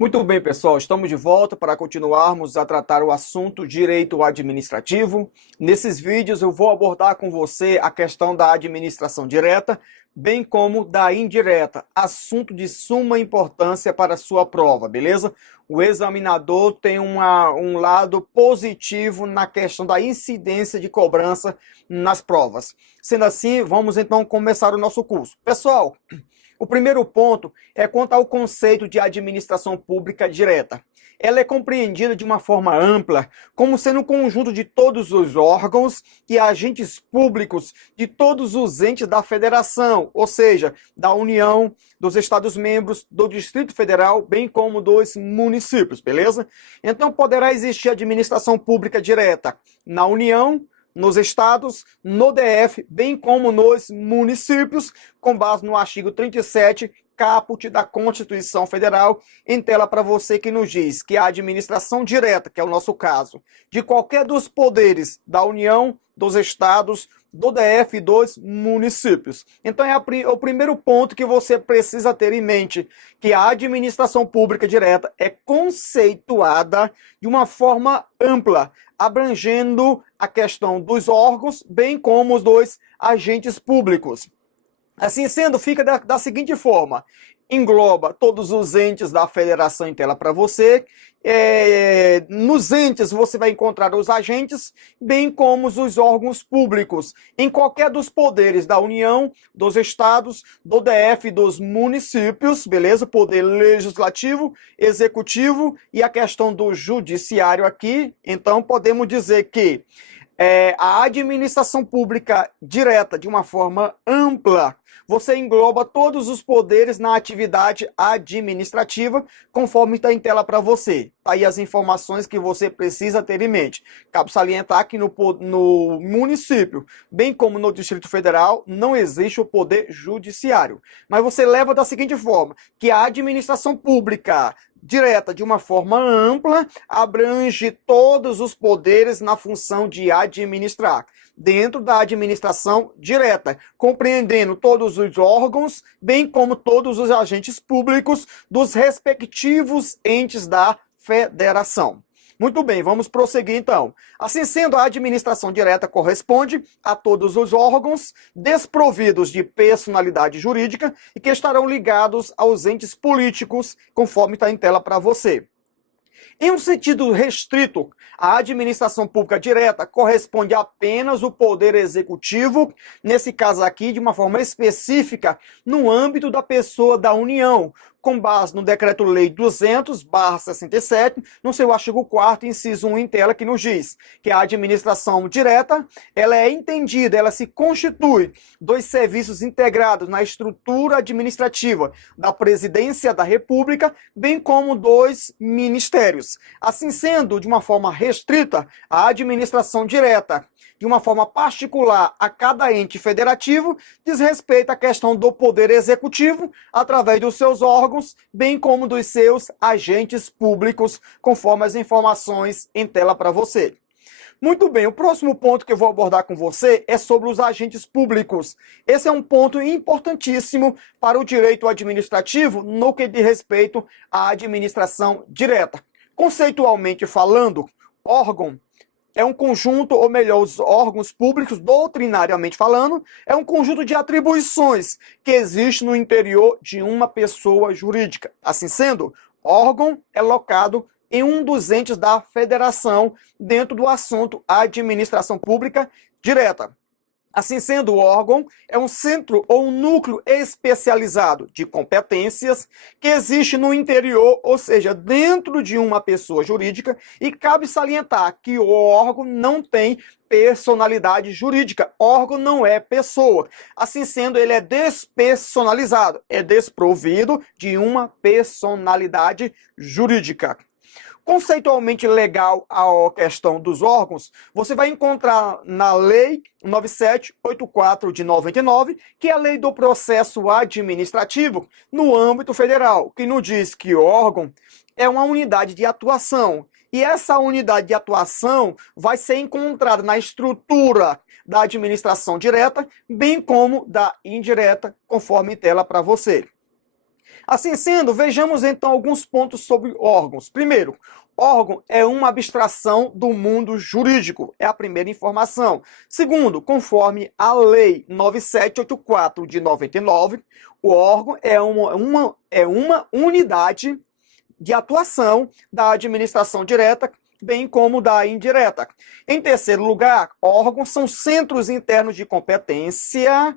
Muito bem, pessoal, estamos de volta para continuarmos a tratar o assunto direito administrativo. Nesses vídeos eu vou abordar com você a questão da administração direta, bem como da indireta, assunto de suma importância para a sua prova, beleza? O examinador tem um lado positivo na questão da incidência de cobrança nas provas. Sendo assim, vamos então começar o nosso curso. Pessoal, o primeiro ponto é quanto ao conceito de administração pública direta. Ela é compreendida de uma forma ampla, como sendo um conjunto de todos os órgãos e agentes públicos de todos os entes da federação, ou seja, da União, dos Estados-membros, do Distrito Federal, bem como dos municípios, beleza? Então poderá existir administração pública direta na União, nos estados, no DF, bem como nos municípios, com base no artigo 37, caput da Constituição Federal, em tela para você que nos diz que a administração direta, que é o nosso caso, de qualquer dos poderes da União, dos estados, do DF e dos municípios. Então é o primeiro ponto que você precisa ter em mente, que a administração pública direta é conceituada de uma forma ampla, abrangendo a questão dos órgãos, bem como os dos agentes públicos. Assim sendo, fica da seguinte forma: engloba todos os entes da federação em tela para você. Nos entes você vai encontrar os agentes, bem como os órgãos públicos, em qualquer dos poderes da União, dos estados, do DF, dos municípios, beleza? Poder legislativo, executivo e a questão do judiciário aqui. Então podemos dizer que a administração pública direta, de uma forma ampla, você engloba todos os poderes na atividade administrativa, conforme está em tela para você. Tá aí as informações que você precisa ter em mente. Cabe salientar que no município, bem como no Distrito Federal, não existe o poder judiciário. Mas você leva da seguinte forma, que a administração pública direta, de uma forma ampla, abrange todos os poderes na função de administrar, dentro da administração direta, compreendendo todos os órgãos, bem como todos os agentes públicos dos respectivos entes da federação. Muito bem, vamos prosseguir então. Assim sendo, a administração direta corresponde a todos os órgãos desprovidos de personalidade jurídica e que estarão ligados aos entes políticos, conforme está em tela para você. Em um sentido restrito, a administração pública direta corresponde apenas ao poder executivo, nesse caso aqui, de uma forma específica, no âmbito da pessoa da União, com base no Decreto-Lei 200/67, no seu artigo 4º, inciso 1 em tela, que nos diz que a administração direta, ela é entendida, ela se constitui dos serviços integrados na estrutura administrativa da Presidência da República, bem como dos ministérios. Assim sendo, de uma forma restrita, a administração direta, de uma forma particular a cada ente federativo, diz respeito à questão do poder executivo, através dos seus órgãos, bem como dos seus agentes públicos, conforme as informações em tela para você. Muito bem, o próximo ponto que eu vou abordar com você é sobre os agentes públicos. Esse é um ponto importantíssimo para o direito administrativo no que diz respeito à administração direta. Conceitualmente falando, órgão é um conjunto, ou melhor, os órgãos públicos, doutrinariamente falando, é um conjunto de atribuições que existe no interior de uma pessoa jurídica. Assim sendo, órgão é locado em um dos entes da federação dentro do assunto administração pública direta. Assim sendo, o órgão é um centro ou um núcleo especializado de competências que existe no interior, ou seja, dentro de uma pessoa jurídica, e cabe salientar que o órgão não tem personalidade jurídica. Órgão não é pessoa. Assim sendo, ele é despersonalizado, é desprovido de uma personalidade jurídica. Conceitualmente legal a questão dos órgãos, você vai encontrar na Lei 9784 de 99, que é a Lei do Processo Administrativo no âmbito federal, que nos diz que o órgão é uma unidade de atuação. E essa unidade de atuação vai ser encontrada na estrutura da administração direta, bem como da indireta, conforme tela para você. Assim sendo, vejamos então alguns pontos sobre órgãos. Primeiro, órgão é uma abstração do mundo jurídico, é a primeira informação. Segundo, conforme a Lei 9784 de 99, o órgão é uma unidade de atuação da administração direta, bem como da indireta. Em terceiro lugar, órgãos são centros internos de competência,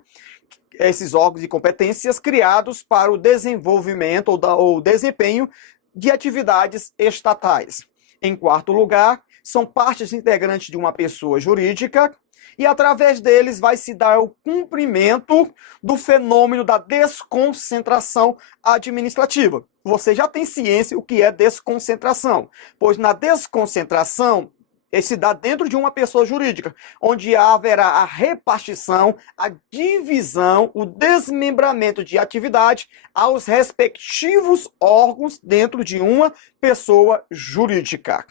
esses órgãos de competências criados para o desenvolvimento ou desempenho de atividades estatais. Em quarto lugar, são partes integrantes de uma pessoa jurídica e através deles vai se dar o cumprimento do fenômeno da desconcentração administrativa. Você já tem ciência o que é desconcentração, pois na desconcentração se dá dentro de uma pessoa jurídica, onde haverá a repartição, a divisão, o desmembramento de atividade aos respectivos órgãos dentro de uma pessoa jurídica.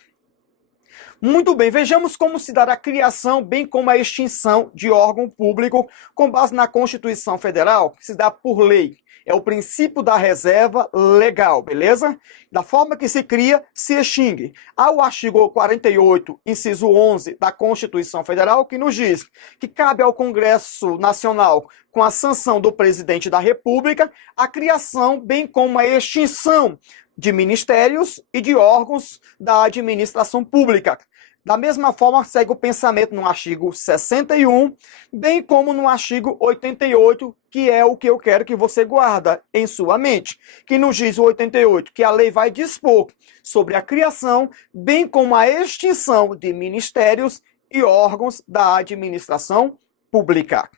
Muito bem, vejamos como se dará a criação, bem como a extinção de órgão público com base na Constituição Federal, que se dá por lei. É o princípio da reserva legal, beleza? Da forma que se cria, se extingue. Há o artigo 48, inciso 11 da Constituição Federal, que nos diz que cabe ao Congresso Nacional, com a sanção do presidente da República, a criação, bem como a extinção de ministérios e de órgãos da administração pública. Da mesma forma, segue o pensamento no artigo 61, bem como no artigo 88, que é o que eu quero que você guarda em sua mente, que nos diz o 88, que a lei vai dispor sobre a criação, bem como a extinção de ministérios e órgãos da administração pública.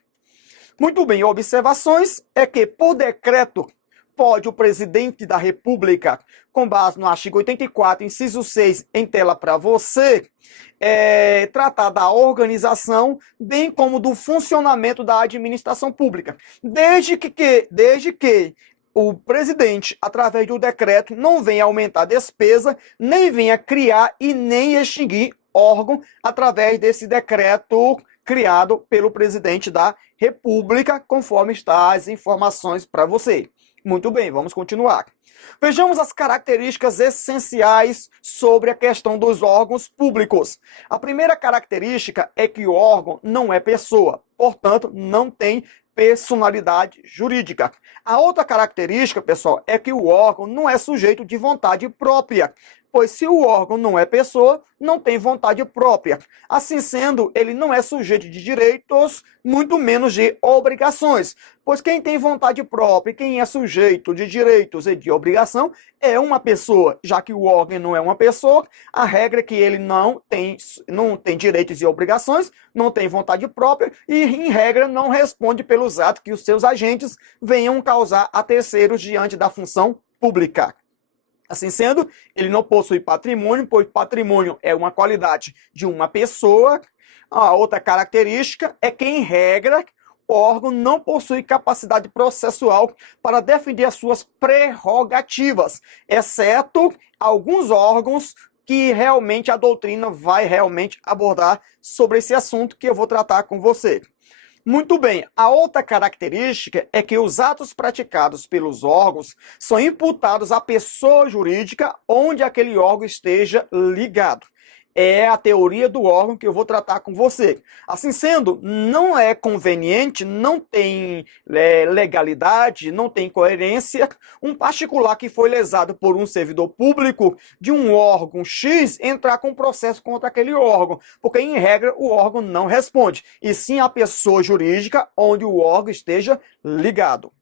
Muito bem, observações é que, por decreto, pode o presidente da República, com base no artigo 84, inciso 6, em tela para você, tratar da organização, bem como do funcionamento da administração pública, desde que o presidente, através do decreto, não venha aumentar a despesa, nem venha criar e nem extinguir órgão através desse decreto criado pelo presidente da República, conforme está as informações para você. Muito bem, vamos continuar. Vejamos as características essenciais sobre a questão dos órgãos públicos. A primeira característica é que o órgão não é pessoa, portanto, não tem personalidade jurídica. A outra característica, pessoal, é que o órgão não é sujeito de vontade própria, pois se o órgão não é pessoa, não tem vontade própria. Assim sendo, ele não é sujeito de direitos, muito menos de obrigações, pois quem tem vontade própria e quem é sujeito de direitos e de obrigação é uma pessoa. Já que o órgão não é uma pessoa, a regra é que ele não tem direitos e obrigações, não tem vontade própria e, em regra, não responde pelos atos que os seus agentes venham causar a terceiros diante da função pública. Assim sendo, ele não possui patrimônio, pois patrimônio é uma qualidade de uma pessoa. A outra característica é que, em regra, o órgão não possui capacidade processual para defender as suas prerrogativas, exceto alguns órgãos que realmente a doutrina vai realmente abordar sobre esse assunto que eu vou tratar com você. Muito bem, a outra característica é que os atos praticados pelos órgãos são imputados à pessoa jurídica onde aquele órgão esteja ligado. É a teoria do órgão que eu vou tratar com você. Assim sendo, não é conveniente, não tem legalidade, não tem coerência, um particular que foi lesado por um servidor público de um órgão X entrar com processo contra aquele órgão, porque, em regra, o órgão não responde, e sim a pessoa jurídica onde o órgão esteja ligado.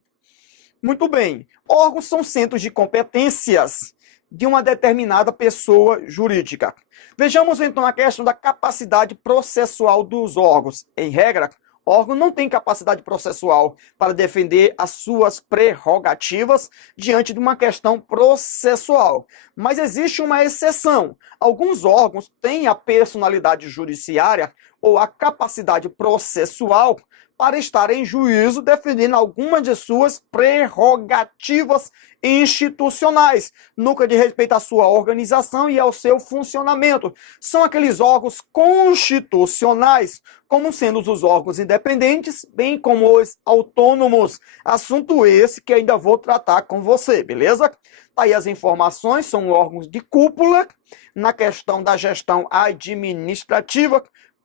Muito bem, órgãos são centros de competências de uma determinada pessoa jurídica. Vejamos então a questão da capacidade processual dos órgãos. Em regra, o órgão não tem capacidade processual para defender as suas prerrogativas diante de uma questão processual. Mas existe uma exceção. Alguns órgãos têm a personalidade judiciária ou a capacidade processual para estar em juízo defendendo algumas de suas prerrogativas institucionais, no que diz respeito à sua organização e ao seu funcionamento. São aqueles órgãos constitucionais, como sendo os órgãos independentes, bem como os autônomos. Assunto esse que ainda vou tratar com você, beleza? Tá aí as informações, são órgãos de cúpula na questão da gestão administrativa,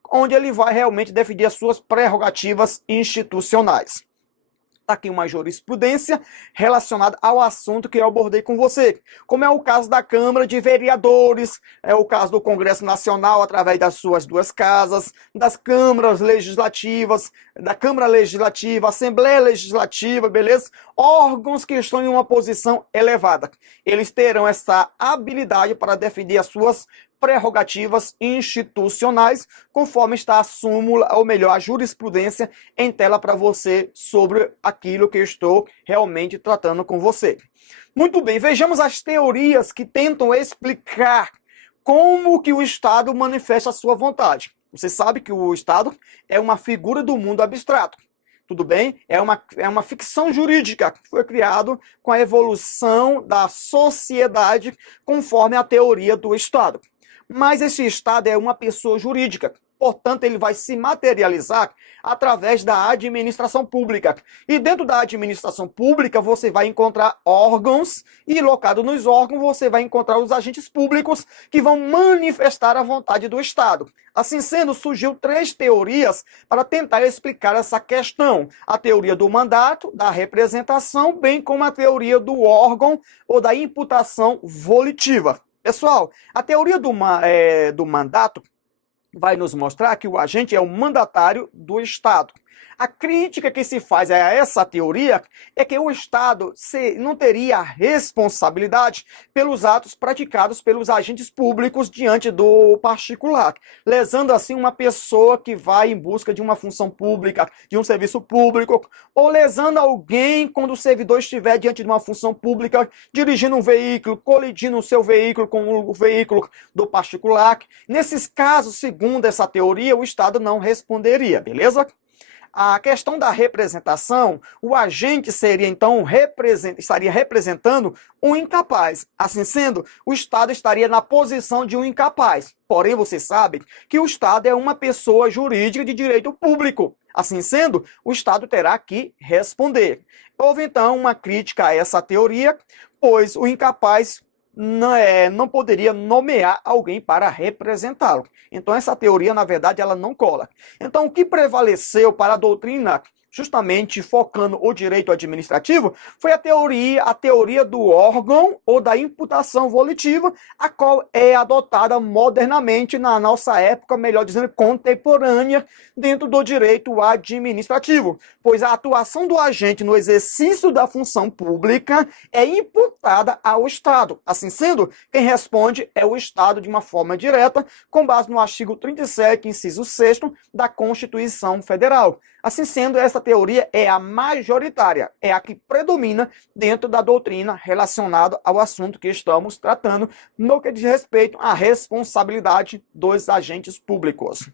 onde ele vai realmente definir as suas prerrogativas institucionais. Está aqui uma jurisprudência relacionada ao assunto que eu abordei com você, como é o caso da Câmara de Vereadores, é o caso do Congresso Nacional através das suas duas casas, das câmaras legislativas, da Câmara Legislativa, Assembleia Legislativa, beleza? Órgãos que estão em uma posição elevada. Eles terão essa habilidade para definir as suas prerrogativas institucionais, conforme está a súmula, ou melhor, a jurisprudência em tela para você sobre aquilo que eu estou realmente tratando com você. Muito bem, vejamos as teorias que tentam explicar como que o Estado manifesta a sua vontade. Você sabe que o Estado é uma figura do mundo abstrato. Tudo bem? É uma ficção jurídica que foi criado com a evolução da sociedade conforme a teoria do Estado. Mas esse Estado é uma pessoa jurídica, portanto, ele vai se materializar através da administração pública. E dentro da administração pública, você vai encontrar órgãos, e locado nos órgãos, você vai encontrar os agentes públicos que vão manifestar a vontade do Estado. Assim sendo, surgiu 3 teorias para tentar explicar essa questão. A teoria do mandato, da representação, bem como a teoria do órgão ou da imputação volitiva. Pessoal, a teoria do mandato vai nos mostrar que o agente é o mandatário do Estado. A crítica que se faz a essa teoria é que o Estado não teria responsabilidade pelos atos praticados pelos agentes públicos diante do particular, lesando assim uma pessoa que vai em busca de uma função pública, de um serviço público, ou lesando alguém quando o servidor estiver diante de uma função pública, dirigindo um veículo, colidindo o seu veículo com o veículo do particular. Nesses casos, segundo essa teoria, o Estado não responderia, beleza? A questão da representação, o agente seria então estaria representando um incapaz. Assim sendo, o Estado estaria na posição de um incapaz. Porém, você sabe que o Estado é uma pessoa jurídica de direito público. Assim sendo, o Estado terá que responder. Houve então uma crítica a essa teoria, pois o incapaz não poderia nomear alguém para representá-lo. Então essa teoria, na verdade, ela não cola. Então o que prevaleceu para a doutrina, justamente focando o direito administrativo, foi a teoria do órgão ou da imputação volitiva, a qual é adotada modernamente na nossa época, melhor dizendo, contemporânea, dentro do direito administrativo, pois a atuação do agente no exercício da função pública é imputada ao Estado. Assim sendo, quem responde é o Estado de uma forma direta, com base no artigo 37, inciso 6º da Constituição Federal. Assim sendo, essa teoria é a majoritária, é a que predomina dentro da doutrina relacionada ao assunto que estamos tratando, no que diz respeito à responsabilidade dos agentes públicos.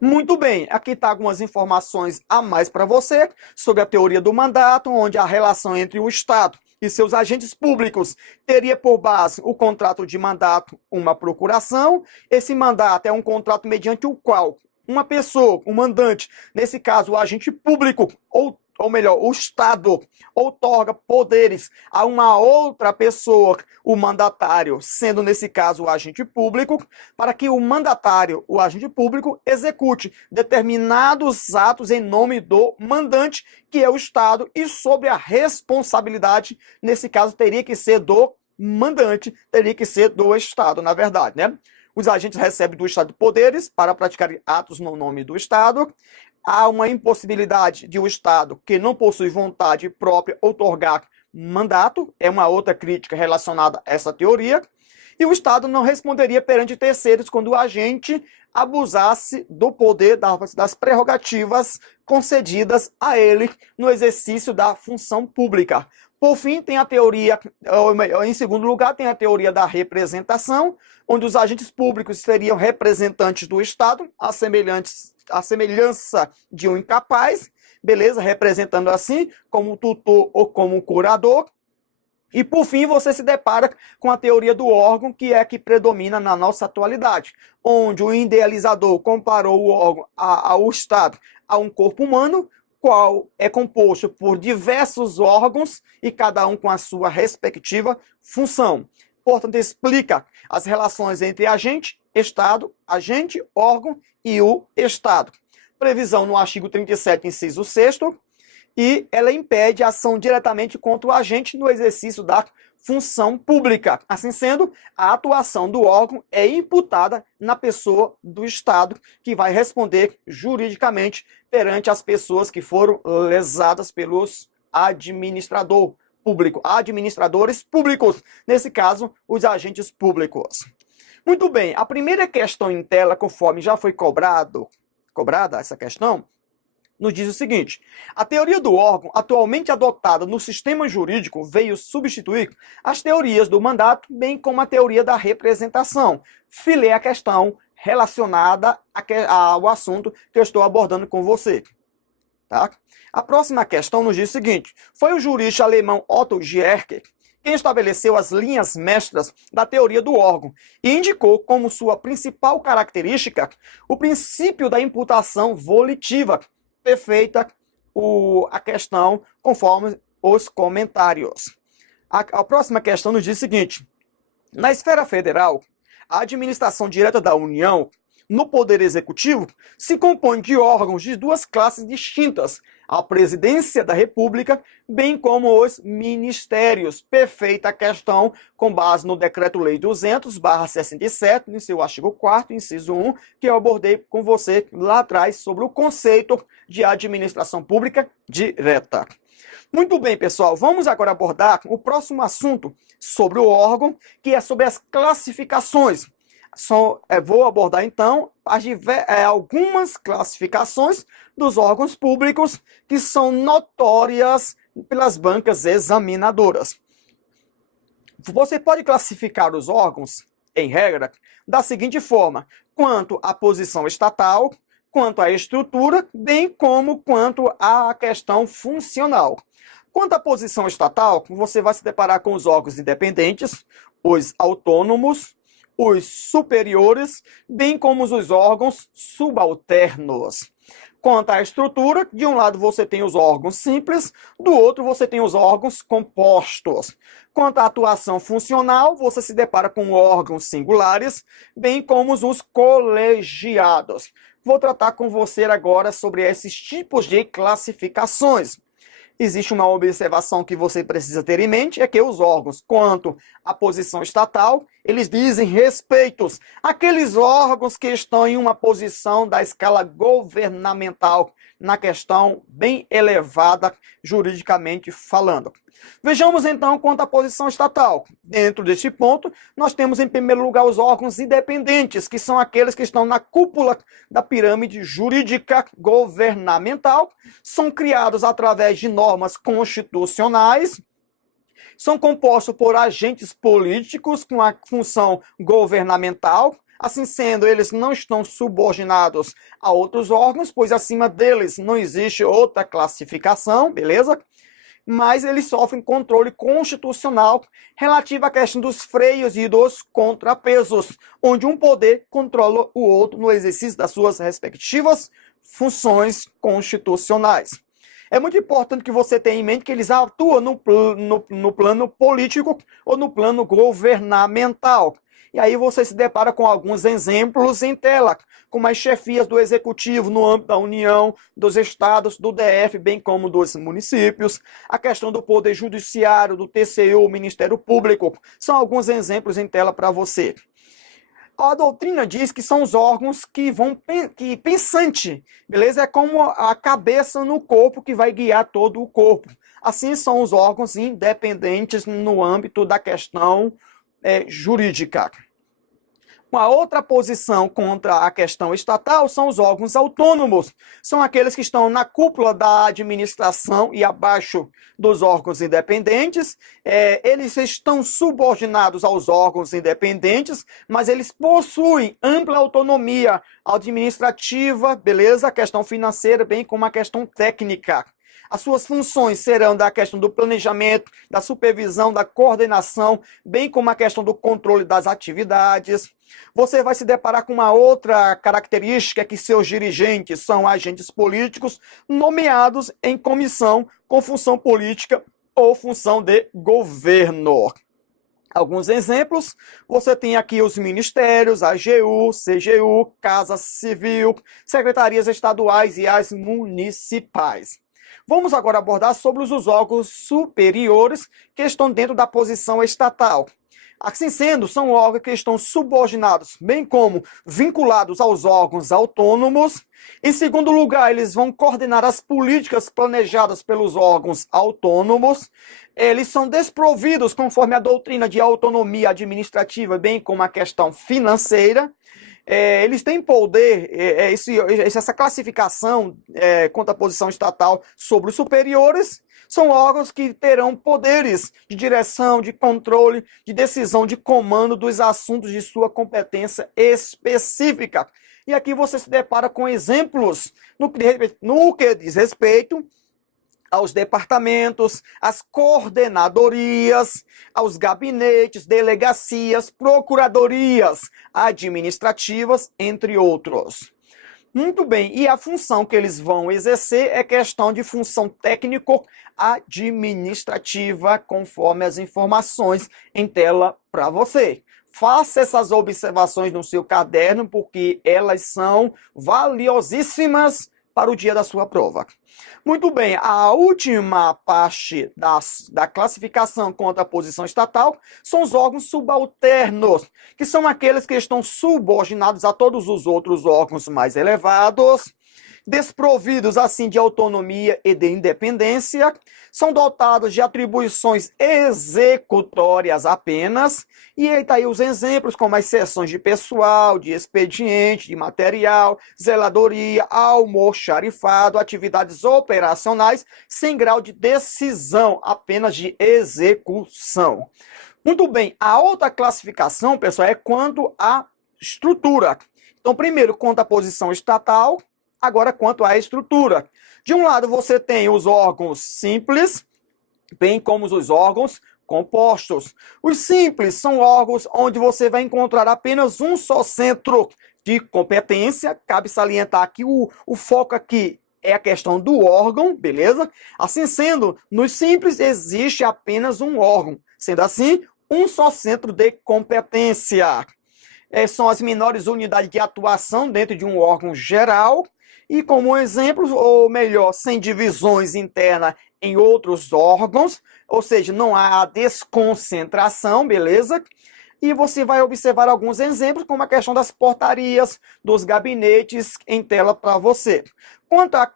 Muito bem, aqui está algumas informações a mais para você sobre a teoria do mandato, onde a relação entre o Estado e seus agentes públicos teria por base o contrato de mandato, uma procuração. Esse mandato é um contrato mediante o qual uma pessoa, um mandante, nesse caso o agente público, ou melhor, o Estado, outorga poderes a uma outra pessoa, o mandatário, sendo nesse caso o agente público, para que o mandatário, o agente público, execute determinados atos em nome do mandante, que é o Estado, e sobre a responsabilidade, nesse caso, teria que ser do mandante, teria que ser do Estado, na verdade, né? Os agentes recebem do Estado poderes para praticar atos no nome do Estado. Há uma impossibilidade de o Estado, que não possui vontade própria, outorgar mandato. É uma outra crítica relacionada a essa teoria. E o Estado não responderia perante terceiros quando o agente abusasse do poder, das prerrogativas concedidas a ele no exercício da função pública. Por fim, tem a teoria, ou melhor, em segundo lugar, tem a teoria da representação, onde os agentes públicos seriam representantes do Estado, a semelhança de um incapaz, beleza? Representando assim, como tutor ou como curador. E, por fim, você se depara com a teoria do órgão, que é a que predomina na nossa atualidade, onde o idealizador comparou o órgão ao Estado a um corpo humano, qual é composto por diversos órgãos e cada um com a sua respectiva função. Portanto, explica as relações entre agente, Estado, agente, órgão e o Estado. Previsão no artigo 37, inciso 6º, e ela impede a ação diretamente contra o agente no exercício da função pública. Assim sendo, a atuação do órgão é imputada na pessoa do Estado, que vai responder juridicamente perante as pessoas que foram lesadas pelos administradores públicos, nesse caso, os agentes públicos. Muito bem, a primeira questão em tela, conforme já foi cobrada essa questão, nos diz o seguinte: a teoria do órgão, atualmente adotada no sistema jurídico, veio substituir as teorias do mandato, bem como a teoria da representação. Filei a questão relacionada ao assunto que eu estou abordando com você. Tá? A próxima questão nos diz o seguinte: foi o jurista alemão Otto Gierke quem estabeleceu as linhas mestras da teoria do órgão e indicou como sua principal característica o princípio da imputação volitiva. Perfeita a questão conforme os comentários. A próxima questão nos diz o seguinte: na esfera federal, a administração direta da União, no Poder Executivo, se compõe de órgãos de duas classes distintas, a Presidência da República, bem como os ministérios. Perfeita questão, com base no Decreto-Lei 200/67, em seu artigo 4º, inciso 1, que eu abordei com você lá atrás sobre o conceito de administração pública direta. Muito bem, pessoal, vamos agora abordar o próximo assunto sobre o órgão, que é sobre as classificações. Vou abordar, então, algumas classificações dos órgãos públicos que são notórias pelas bancas examinadoras. Você pode classificar os órgãos, em regra, da seguinte forma: quanto à posição estatal, quanto à estrutura, bem como quanto à questão funcional. Quanto à posição estatal, você vai se deparar com os órgãos independentes, os autônomos, os superiores, bem como os órgãos subalternos. Quanto à estrutura, de um lado você tem os órgãos simples, do outro você tem os órgãos compostos. Quanto à atuação funcional, você se depara com órgãos singulares, bem como os colegiados. Vou tratar com você agora sobre esses tipos de classificações. Existe uma observação que você precisa ter em mente, é que os órgãos, quanto à posição estatal, eles dizem respeitos àqueles órgãos que estão em uma posição da escala governamental, na questão bem elevada, juridicamente falando. Vejamos então quanto à posição estatal. Dentro deste ponto, nós temos em primeiro lugar os órgãos independentes, que são aqueles que estão na cúpula da pirâmide jurídica governamental, são criados através de normas constitucionais, são compostos por agentes políticos com a função governamental. Assim sendo, eles não estão subordinados a outros órgãos, pois acima deles não existe outra classificação, beleza? Mas eles sofrem controle constitucional relativo à questão dos freios e dos contrapesos, onde um poder controla o outro no exercício das suas respectivas funções constitucionais. É muito importante que você tenha em mente que eles atuam no plano político ou no plano governamental. E aí você se depara com alguns exemplos em tela, como as chefias do Executivo no âmbito da União, dos estados, do DF, bem como dos municípios, a questão do Poder Judiciário, do TCU, Ministério Público. São alguns exemplos em tela para você. A doutrina diz que são os órgãos que pensante, beleza? É como a cabeça no corpo que vai guiar todo o corpo. Assim são os órgãos independentes no âmbito da questão jurídica. Uma outra posição contra a questão estatal são os órgãos autônomos. São aqueles que estão na cúpula da administração e abaixo dos órgãos independentes. Eles estão subordinados aos órgãos independentes, mas eles possuem ampla autonomia administrativa, beleza? A questão financeira, bem como a questão técnica. As suas funções serão da questão do planejamento, da supervisão, da coordenação, bem como a questão do controle das atividades. Você vai se deparar com uma outra característica, que seus dirigentes são agentes políticos nomeados em comissão com função política ou função de governo. Alguns exemplos, você tem aqui os ministérios, a AGU, CGU, Casa Civil, secretarias estaduais e as municipais. Vamos agora abordar sobre os órgãos superiores que estão dentro da posição estatal. Assim sendo, são órgãos que estão subordinados, bem como vinculados aos órgãos autônomos. Em segundo lugar, eles vão coordenar as políticas planejadas pelos órgãos autônomos. Eles são desprovidos, conforme a doutrina, de autonomia administrativa, bem como a questão financeira. Eles têm poder, essa classificação quanto à posição estatal sobre os superiores, são órgãos que terão poderes de direção, de controle, de decisão, de comando dos assuntos de sua competência específica. E aqui você se depara com exemplos no que diz respeito aos departamentos, às coordenadorias, aos gabinetes, delegacias, procuradorias administrativas, entre outros. Muito bem, e a função que eles vão exercer é questão de função técnico-administrativa, conforme as informações em tela para você. Faça essas observações no seu caderno, porque elas são valiosíssimas para o dia da sua prova. Muito bem, a última parte da classificação contra a posição estatal são os órgãos subalternos, que são aqueles que estão subordinados a todos os outros órgãos mais elevados, desprovidos assim de autonomia e de independência, são dotados de atribuições executórias apenas, e está aí os exemplos como as seções de pessoal, de expediente, de material, zeladoria, almoxarifado, atividades operacionais sem grau de decisão, apenas de execução. Muito bem, a outra classificação, pessoal, é quanto à estrutura. Então, primeiro, quanto à posição estatal. Agora, quanto à estrutura. De um lado, você tem os órgãos simples, bem como os órgãos compostos. Os simples são órgãos onde você vai encontrar apenas um só centro de competência. Cabe salientar que o foco aqui é a questão do órgão, beleza? Assim sendo, nos simples existe apenas um órgão. Sendo assim, um só centro de competência. São as menores unidades de atuação dentro de um órgão geral. E como exemplo, ou melhor, sem divisões internas em outros órgãos, ou seja, não há a desconcentração, beleza? E você vai observar alguns exemplos, como a questão das portarias, dos gabinetes em tela para você. Quanto à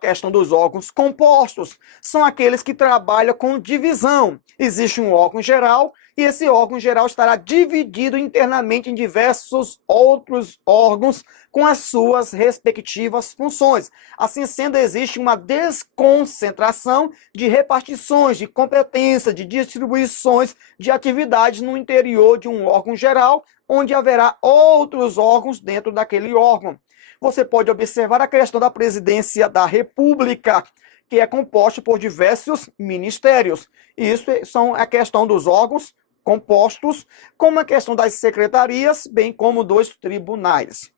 questão dos órgãos compostos, são aqueles que trabalham com divisão. Existe um órgão geral, e esse órgão geral estará dividido internamente em diversos outros órgãos com as suas respectivas funções. Assim sendo, existe uma desconcentração de repartições, de competência, de distribuições de atividades no interior de um órgão geral, onde haverá outros órgãos dentro daquele órgão. Você pode observar a questão da presidência da República, que é composta por diversos ministérios. Isso são a questão dos órgãos compostos, como a questão das secretarias, bem como dos tribunais.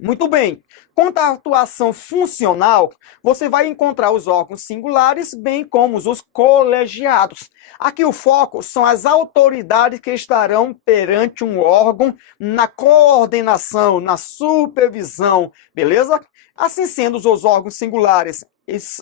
Muito bem, quanto à atuação funcional, você vai encontrar os órgãos singulares, bem como os colegiados. Aqui o foco são as autoridades que estarão perante um órgão na coordenação, na supervisão, beleza? Assim sendo, os órgãos singulares,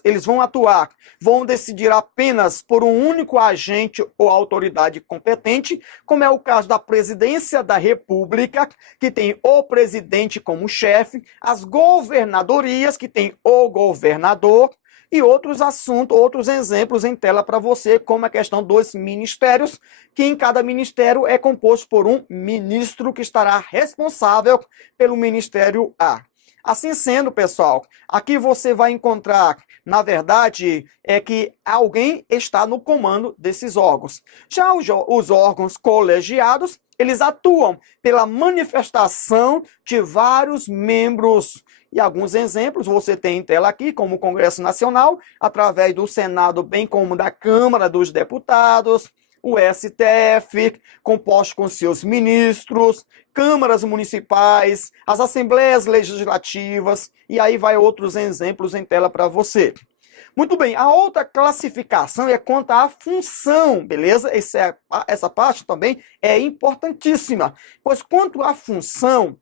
eles vão atuar, vão decidir apenas por um único agente ou autoridade competente, como é o caso da Presidência da República, que tem o presidente como chefe, as governadorias, que tem o governador, e outros assuntos, outros exemplos em tela para você, como a questão dos ministérios, que em cada ministério é composto por um ministro que estará responsável pelo Ministério A. Assim sendo, pessoal, aqui você vai encontrar, na verdade, é que alguém está no comando desses órgãos. Já os órgãos colegiados, eles atuam pela manifestação de vários membros. E alguns exemplos você tem em tela aqui, como o Congresso Nacional, através do Senado, bem como da Câmara dos Deputados, o STF, composto com seus ministros, câmaras municipais, as assembleias legislativas, e aí vai outros exemplos em tela para você. Muito bem, a outra classificação é quanto à função, beleza? Essa parte também é importantíssima, pois quanto à função,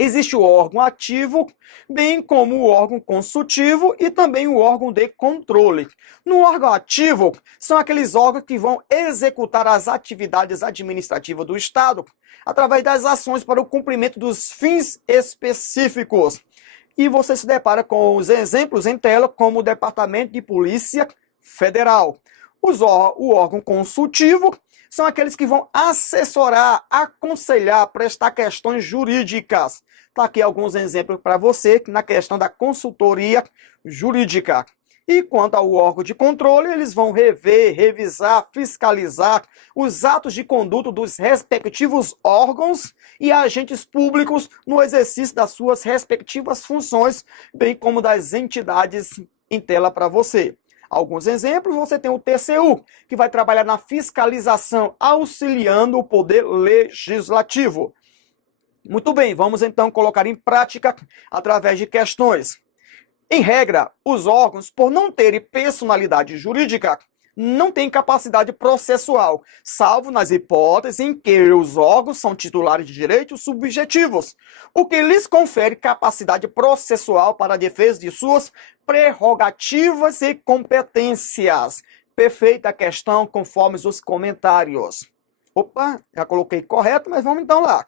existe o órgão ativo, bem como o órgão consultivo e também o órgão de controle. No órgão ativo, são aqueles órgãos que vão executar as atividades administrativas do Estado através das ações para o cumprimento dos fins específicos. E você se depara com os exemplos em tela, como o Departamento de Polícia Federal. O órgão consultivo são aqueles que vão assessorar, aconselhar, prestar questões jurídicas. Está aqui alguns exemplos para você na questão da consultoria jurídica. E quanto ao órgão de controle, eles vão rever, revisar, fiscalizar os atos de conduta dos respectivos órgãos e agentes públicos no exercício das suas respectivas funções, bem como das entidades em tela para você. Alguns exemplos, você tem o TCU, que vai trabalhar na fiscalização, auxiliando o poder legislativo. Muito bem, vamos então colocar em prática através de questões. Em regra, os órgãos, por não terem personalidade jurídica, não têm capacidade processual, salvo nas hipóteses em que os órgãos são titulares de direitos subjetivos, o que lhes confere capacidade processual para a defesa de suas prerrogativas e competências. Perfeita questão, conforme os comentários. Opa, já coloquei correto, mas vamos então lá.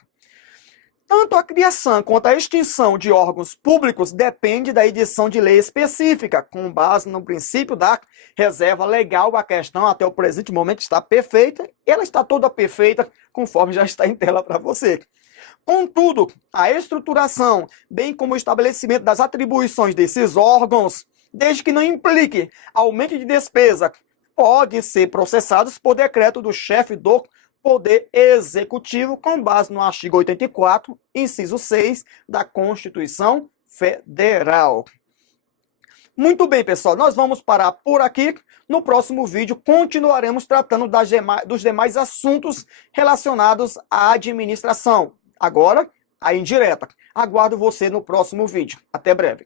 Tanto a criação quanto a extinção de órgãos públicos depende da edição de lei específica, com base no princípio da reserva legal. A questão até o presente momento está perfeita, ela está toda perfeita, conforme já está em tela para você. Contudo, a estruturação, bem como o estabelecimento das atribuições desses órgãos, desde que não implique aumento de despesa, podem ser processados por decreto do chefe do Poder Executivo, com base no artigo 84, inciso 6 da Constituição Federal. Muito bem, pessoal, nós vamos parar por aqui. No próximo vídeo, continuaremos tratando dos demais assuntos relacionados à administração. Agora, a indireta. Aguardo você no próximo vídeo. Até breve.